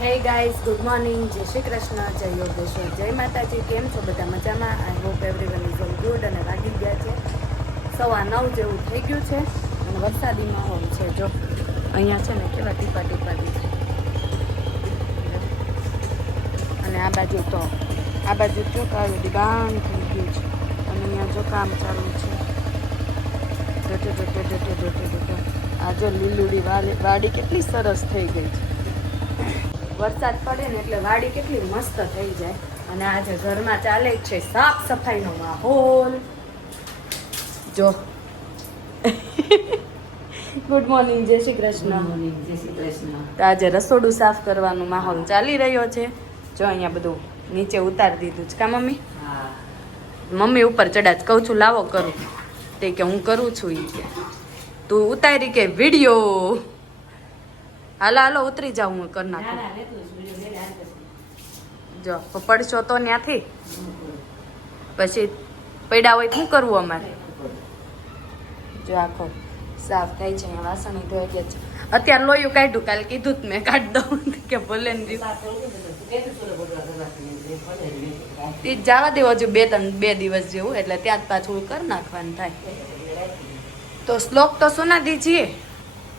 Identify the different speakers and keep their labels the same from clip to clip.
Speaker 1: Hey guys good morning જય શ્રી કૃષ્ણ. જય યોગેશ્વર જય માતાજી. કેમ છો બધા મજામાં? I hope everyone is all good અને વાગી ગયા છે. સવા નવ જેવું થઈ ગયું છે અને વરસાદી માહોલ છે. જો અહીંયા છે ને કેવા ટીપા ટીપા છે. અને આ બાજુ તો, આ બાજુ જો કાળું ડિબાંગ થઈ ગયું છે. અને અહીંયા જો કામ ચાલુ છે. ડટે ડટે ડટે ડટે આ જો લીલુડી વાડી કેટલી સરસ થઈ ગઈ છે. વરસાદ પડે ને એટલે વાડી કેટલી મસ્ત થઈ જાય. અને આજે ઘરમાં ચાલે જ છે સાફ સફાઈનો માહોલ. જો. ગુડ મોર્નિંગ જય શ્રી કૃષ્ણ.
Speaker 2: જય શ્રી કૃષ્ણ.
Speaker 1: તો આજે રસોડું સાફ કરવાનો માહોલ ચાલી રહ્યો છે. જો અહીંયા બધું નીચે ઉતારી દીધું છે. કા મમ્મી?
Speaker 2: હા.
Speaker 1: મમ્મી ઉપર ચડાચ કહું છું લાવો કરું. તે કે હું કરું છું એ કે. તું ઉતારી કે વીડિયો? હાલો હાલો ઉતરી જાઉં હું કરી નાખું.
Speaker 2: જ
Speaker 1: પડશો તો ત્યાંથી પછી પડ્યા હોય શું કરવું અમારે? જો આખો સાફ થાય છે અહીંયા વાસણ ધોઈ ગયા છે. અત્યારે લોયું કાઢ્યું કાલે કીધું જ મેં કાઢ દઉં. કે ભલે ને. એ જવા દેવો જો બે ત્રણ બે દિવસ જેવું એટલે ત્યાં જ પાછું કરી નાખવાનું થાય. તો શ્લોક તો સુના દીજીએ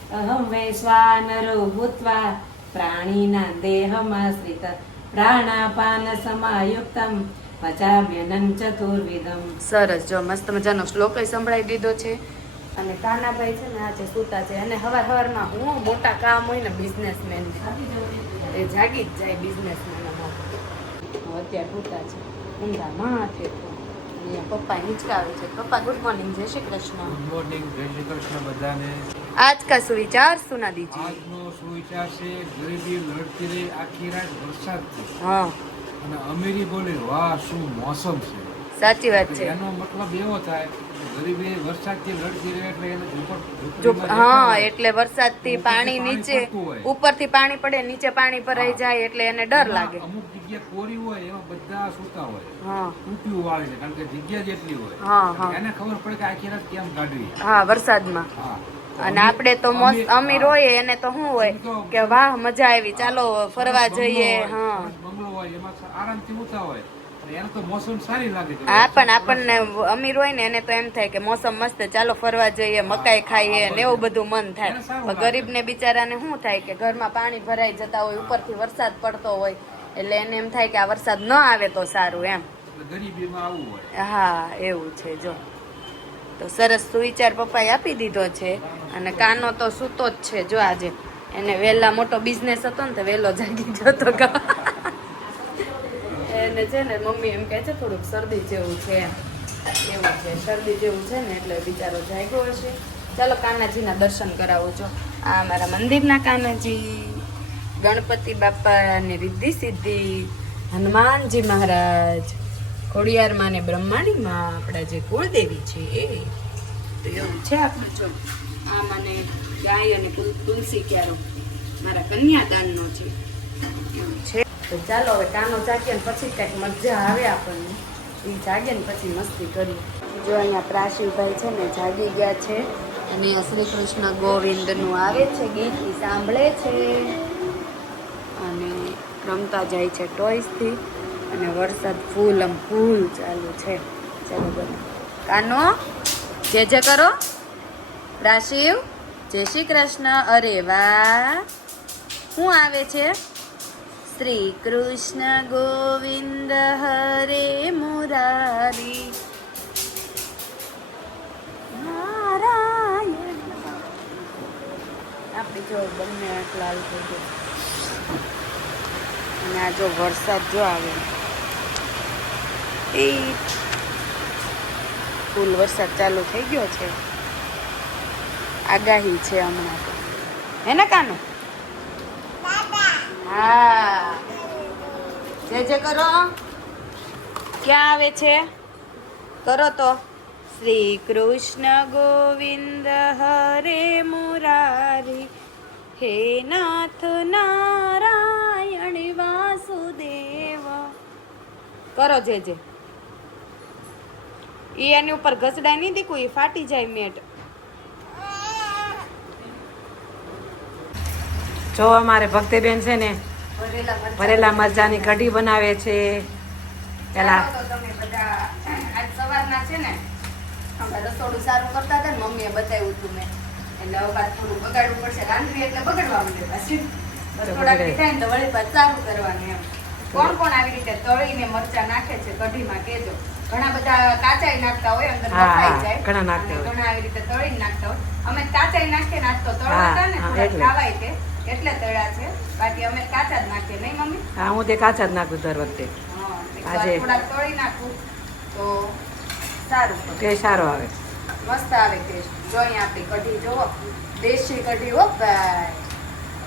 Speaker 2: અહં વૈશ્વાનરો ભૂત્વા પ્રાણીના દેહમાશ્રિત પ્રાણાપાન સમાયુક્તમ પચામ્યનં ચતુર્વિધમ
Speaker 1: સરસ જો મસ્ત મજાનો શ્લોક સંભળાઈ દીધો છે. અને કાનાભાઈ છે ને આજે સૂતા છે અને હવાર હવારમાં હું મોટા કામ હોય ને બિઝનેસમેન એ જાગી જ જાય બિઝનેસમેન અત્યારે સૂતા છે ઊંધા માથે અહીંયા પપ્પા હિંચકાવે છે. પપ્પા ગુડ મોર્નિંગ જય શ્રી કૃષ્ણ.
Speaker 3: ગુડ મોર્નિંગ જય શ્રી કૃષ્ણ બધાને.
Speaker 1: આજ કા સુવિચાર સુના દીજી
Speaker 3: આજનો સુવિચાર છે ગરીબી લડતી રહી આખી રાત વરસાદ
Speaker 1: હા.
Speaker 3: અને અમીરી બોલી વાહ શું મોસમ છે.
Speaker 1: સાચી વાત છે.
Speaker 3: એનો મતલબ એવો થાય
Speaker 1: હા એટલે વરસાદથી પાણી નીચે. ઉપરથી પાણી પડે નીચે પાણી ભરાઈ જાય એટલે એને ડર લાગે.
Speaker 3: અમુક જગ્યા કોરી હોય એમાં બધા સૂતા હોય.
Speaker 1: હા.
Speaker 3: વાળે છે કારણ કે જગ્યા જેટલી હોય.
Speaker 1: હા, હા.
Speaker 3: એને ખબર પડે કે આખી રાત કેમ કાઢવી.
Speaker 1: હા વરસાદમાં. અને આપણે તો અમીર હોય એને તો શું હોય? કે વાહ મજા આવી. ચાલો ફરવા જઈએ. હા.
Speaker 3: બંગલો હોય એમાં આરામથી ઉતા હોય.
Speaker 1: હા પણ આપણને અમીર હોય ને એને તો એમ થાય કે મોસમ મસ્ત ચાલો ફરવા જઈએ મકાઈ ખાઈએ ને એવું બધું મન થાય.
Speaker 3: ગરીબ
Speaker 1: ને. બિચારાને શું થાય કે ઘરમાં પાણી ભરાઈ જતા હોય ઉપરથી વરસાદ પડતો હોય એટલે એને એમ થાય કે આ વરસાદ ન આવે તો સારું એમ. હા એવું છે જો. તો સરસ સુવિચાર પપ્પાએ આપી દીધો છે અને કાનો તો સૂતો જ છે જો આજે. એને વહેલા મોટો બિઝનેસ હતો ને તો વહેલો જાગી ગયો તો છે ને મમ્મી એમ કહે છે, થોડુંક શરદી જેવું છે એવું છે. શરદી જેવું છે ને એટલે બિચારો જાગ્યો હશે. ચાલો કાનાજીના દર્શન કરાવો છો આ અમારા મંદિરના કાનાજી, ગણપતિ બાપાની રિદ્ધિ સિદ્ધિ, હનુમાનજી મહારાજ ખોડિયારમાં ને બ્રહ્માણીમાં આપણા જે કુળદેવી છે એ. તો એવું છે આપણું જો. આ મને ગાય અને તુલ- તુલસી ક્યારો, મારા કન્યાદાનનો છે. એવું છે. તો ચાલો હવે કાનો જાગીએ ને પછી કંઈક મજા આવે આપણને. એ જાગે ને પછી મસ્તી કરી જો અહીંયા પ્રાશિવભાઈ છે ને જાગી ગયા છે અને શ્રી કૃષ્ણ ગોવિંદનું આવે છે ગીત સાંભળે છે. અને રમતા જાય છે ટોયસથી અને વરસાદ ફૂલ આમ ફૂલ ચાલુ છે. ચાલો બધા. કાનો, જે જે કરો. પ્રાશિવ, જય શ્રી કૃષ્ણ. અરે વાહ. શું આવે છે? શ્રી કૃષ્ણ ગોવિંદ હરે મુરારી નારાયણ આપણે જો બંને લાલ થઈ અને આ જો વરસાદ જો આવે એ ફૂલ વરસાદ ચાલુ થઈ ગયો છે આગાહી છે હમણાં તો। હે ને કાનો હા. જે જે કરો. ક્યાં આવે છે? કરો તો. શ્રી કૃષ્ણ ગોવિંદ હરે મુરારી. હે નાથ નારાયણ વાસુદેવ. કરો જે જે. ઈ એની ઉપર ઘસડાય નહીં દીકું એ ફાટી જાય મેટ.
Speaker 2: જો અમારે ભક્તિબેન છે ને
Speaker 1: ભરેલા
Speaker 4: મરચાની કઢી બનાવે છે. પેલા
Speaker 1: ચાલો તો તમે બધા આજ સવારના છે ને અમે રસોડું સારું કરતા હતા ને મમ્મીએ બતાવ્યું હતું મેં. એટલે હવે પાછું થોડું બગાડવું પડશે. રાંધવી એટલે બગડવા માંડે પાછી. થોડાક થાય ને તો વળી પાછું સારું કરવાનું એમ. કોણ કોણ આવી રીતે તળીને મરચાં નાખે છે કઢીમાં કેજો ઘણા બધા કાચાઈ નાખતા હોય અંદર બફાઈ જાય.
Speaker 4: ઘણા નાખતા હોય.
Speaker 1: ઘણા આવી રીતે તળીને નાખતા હોય. અમે કાચાઈ નાખીએ ને આજ તો
Speaker 4: હા,
Speaker 1: તળતા ને. ખાવાય છે એટલે તળ્યા છે? બાકી અમે કાચા જ નાખીએ નહીં મમ્મી?
Speaker 4: હા હું તે કાચા જ નાખું દર વખતે. આજે.
Speaker 1: થોડાક તળી નાખું તો સારું પડે.
Speaker 4: સારો આવે.
Speaker 1: મસ્ત આવે ટેસ્ટ જો અહીંયા આપણી કઢી જોવો. દેશી કઢી હો ભાઈ.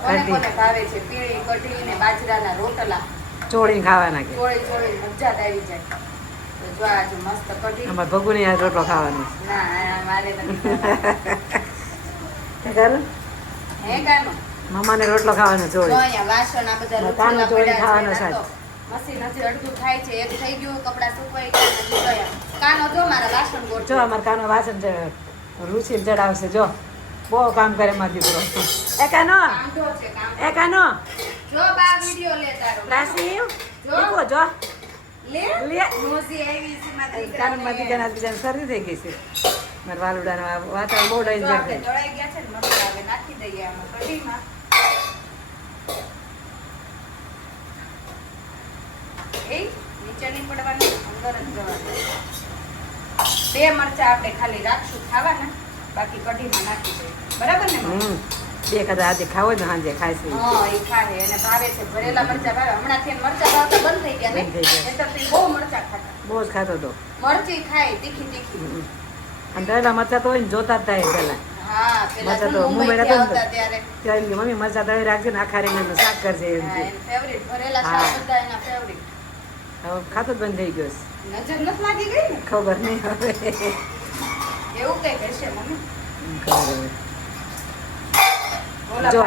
Speaker 1: કોને કોને ભાવે છે? પીળી કઢી ને બાજરાના રોટલા.
Speaker 4: ચોળીને ખાવાના કે?
Speaker 1: ચોળી ચોળી મજા જ આવી જાય. તો જો આજે મસ્ત કઢી.
Speaker 4: અમાર ભગુની આ રોટલો ખાવાનો.
Speaker 1: ના મારે નથી. હે કાનો?
Speaker 4: મમ્માને રોટલો ખાવાનો
Speaker 1: જો અહીંયા વાસણ આ બધા
Speaker 4: ખાવાનો સાહેબ.
Speaker 1: મશીન હજી અડધું થાય છે એક થઈ ગયું કપડાં સુકવાઈ ગયા કાનો જો મારા વાસણ
Speaker 4: જો
Speaker 1: ગોઠવો
Speaker 4: અમારે કાનો વાસણ છે ચડાવશે જો. બહુ કામ કરે મારો દીકરો એ કાનો એ કાનો.
Speaker 1: જો બા વિડિયો લે તારો.
Speaker 4: રાશિવ
Speaker 1: જો.
Speaker 4: જો.
Speaker 1: લે?
Speaker 4: લે.
Speaker 1: મોજી આવી છે મારા
Speaker 4: કાનો માં
Speaker 1: દીકરાને.
Speaker 4: દીકરાના બીજાને થઈ ગઈ છે. મારા વાલુડાના વાતાવરણ બહુ
Speaker 1: જો
Speaker 4: ડેન્જર છે
Speaker 1: ગયા છે ને મસાલા હવે નાખી દઈએ આમાં કઢીમાં. એ નીચે નહીં પડવાનું અંદર જ જવાનું. બે મરચા આપણે ખાલી રાખશું ખાવાના બાકી કઢીમાં નાખી દઈએ. બરાબર ને
Speaker 4: બે કદાચ આજે ખાવો ને સાંજે ખાઈશ.
Speaker 1: હા એ ખાય એને ભાવે છે. ભરેલા મરચા ભાવે. હમણાંથી મરચા ભાવતા બંધ થઈ ગયા
Speaker 4: ને.
Speaker 1: નહીંતર તે બહુ મરચા ખાતા.
Speaker 4: બહુ જ ખાતો હતો.
Speaker 1: મરચી ખાય તીખી તીખી.
Speaker 4: અને તળેલા મરચા તો હોય ને જોતા જ થાય પેલા
Speaker 1: હા પેલા તો
Speaker 4: તો
Speaker 1: મુંબઈથી
Speaker 4: મુંબઈના તો
Speaker 1: આવતા ત્યારે.
Speaker 4: મમ્મી મરચા તળી રાખજે ને આખા રીંગણનું શાક કરજે. એમ
Speaker 1: favorite. ભરેલા. શાક બધા એના favorite.
Speaker 4: હવે ખાતો જ બંધ થઈ ગયો.
Speaker 1: નજર નથી લાગી ગઈ ને?
Speaker 4: ખબર નહીં હવે.
Speaker 1: એવું કઈ કહેશે મમ્મી?
Speaker 4: ખબર જો.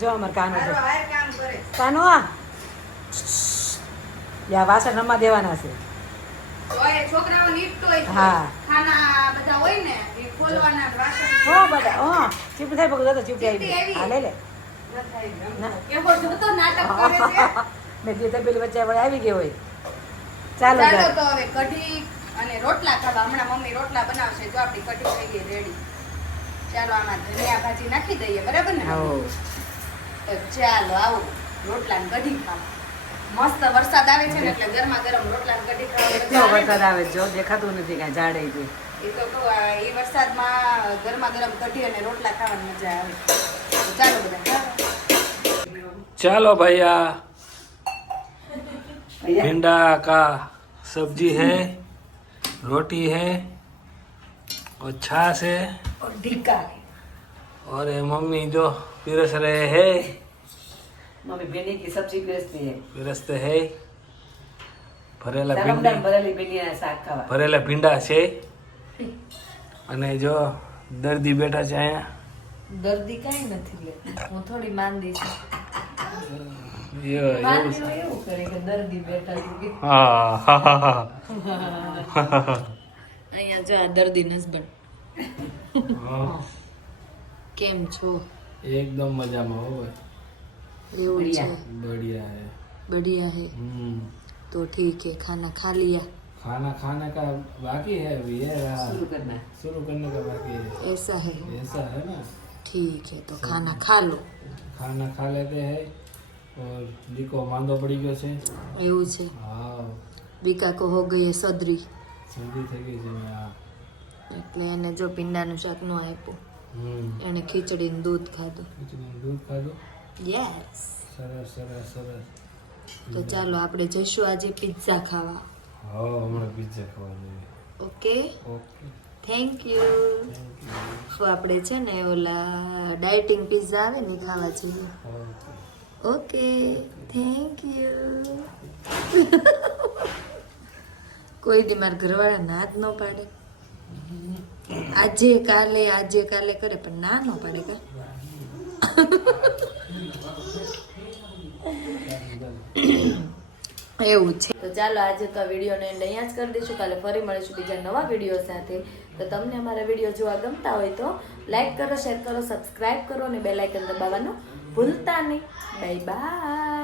Speaker 4: જો અમાર કાનો
Speaker 1: કરે
Speaker 4: કાનો આ? યા વાસણ રમવા દેવાના છે.
Speaker 1: છોકરાઓ નીપતો હોય
Speaker 4: હા.
Speaker 1: ખાના બધા હોય ને એ ખોલવાના વાસણ.
Speaker 4: હો બધા હો ચૂપ થાય પકડો તો ચૂપ આવી. હા લે લે.
Speaker 1: ન જોતો નાટક કરે છે.
Speaker 4: મેં કીધું પેલી વચ્ચે આવી ગઈ હોય. ચાલો
Speaker 1: તો હવે કઢી અને રોટલા કરવા હમણાં મમ્મી રોટલા બનાવશે. જો આપણી કઢી થઈ ગઈ રેડી ચાલો આમાં ધનિયા ભાજી નાખી દઈએ. બરાબર ને? ચાલો આવો. રોટલા કઢી ખાવા. મસ્ત વરસાદ આવે છે ને એટલે ગરમા ગરમ રોટલા કઢી ખાવા એટલો
Speaker 4: વરસાદ આવે જો દેખાતું નથી કાંઈ જાડે છે
Speaker 1: એ તો એ વરસાદમાં ગરમા ગરમ કઢી અને રોટલા ખાવાની મજા આવે ચાલો બધા
Speaker 3: ચાલો ભૈયા. भिंडा का सब्जी है रोटी है और छाछ है
Speaker 1: और ढीका
Speaker 3: और ये मम्मी जो पिरस रहे हैं
Speaker 4: મમ્મી ભીંડી કી સબ્જી બેચતી હે
Speaker 3: पिरसते हैं ભરેલા
Speaker 4: રમદાન
Speaker 3: ભીંડી
Speaker 4: ભરેલી ભીંડીના શાક ખાવા
Speaker 3: ભરેલા ભીંડા છે અને જો દર્દી બેઠા છે અહીંયા
Speaker 1: દર્દી કાંઈ નથી લેતી હું થોડી માંદી છું
Speaker 3: એ- એવું છે.
Speaker 1: માંદી એવું કરે કે દર્દી બેઠા છે
Speaker 3: હા હા હા હા
Speaker 1: અહીંયા જો આ દર્દી હસબન્ડ
Speaker 3: હા.
Speaker 1: કેમ છો
Speaker 3: एकदम मजा में हो
Speaker 1: એવું છે
Speaker 3: बढ़िया है
Speaker 1: बढ़िया है
Speaker 3: हम्म
Speaker 1: तो ठीक है खाना खा लिया
Speaker 3: खाना खाने का बाकी है अभी ये रहा
Speaker 4: शुरू करना
Speaker 3: शुरू करने का बाकी है
Speaker 1: ऐसा है
Speaker 3: ऐसा है ना
Speaker 1: ठीक है तो खाना खा लो
Speaker 3: खाना खा लेते हैं और દીકો માંદો પડી ગયો છે?
Speaker 1: એવું છે.
Speaker 3: હા
Speaker 1: બીકા કો હો ગઈ સદરી.
Speaker 3: સદરી થઈ ગઈ છે
Speaker 1: એટલે એને જો પીંડાનું શાક ન આપ્યું. એને ખીચડી ને દૂધ ખાધું.
Speaker 3: ખીચડીનું દૂધ ખાધું?
Speaker 1: યસ
Speaker 3: સરસ સરસ સરસ.
Speaker 1: તો ચાલો આપણે જઈશું આજે પિઝા ખાવા.
Speaker 3: હા હમણાં પિઝા ખાવા જઈએ.
Speaker 1: ઓકે?
Speaker 3: ઓકે.
Speaker 1: થેન્ક યુ તો આપણે છે ને ઓલા ડાયટિંગ પિઝા આવે ને ખાવા જઈએ.
Speaker 3: ઓકે
Speaker 1: થેન્ક યુ કોઈ દી મારા ઘરવાળા જ ન પાડે. આજે કાલે આજે કાલે કરે, પણ ના ન પાડે કા? એવું છે. તો ચાલો આજે તો આ વિડીયોને એન્ડ અહીંયા જ કરી દઈશું. કાલે ફરી મળીશું બીજા નવા વીડિયો સાથે. તો તમને અમારા વીડિયો જોવા ગમતા હોય તો લાઈક કરો, શેર કરો સબસ્ક્રાઈબ કરો અને બેલ આઇકન દબાવવાનું ભૂલતા નહીં બાય બાય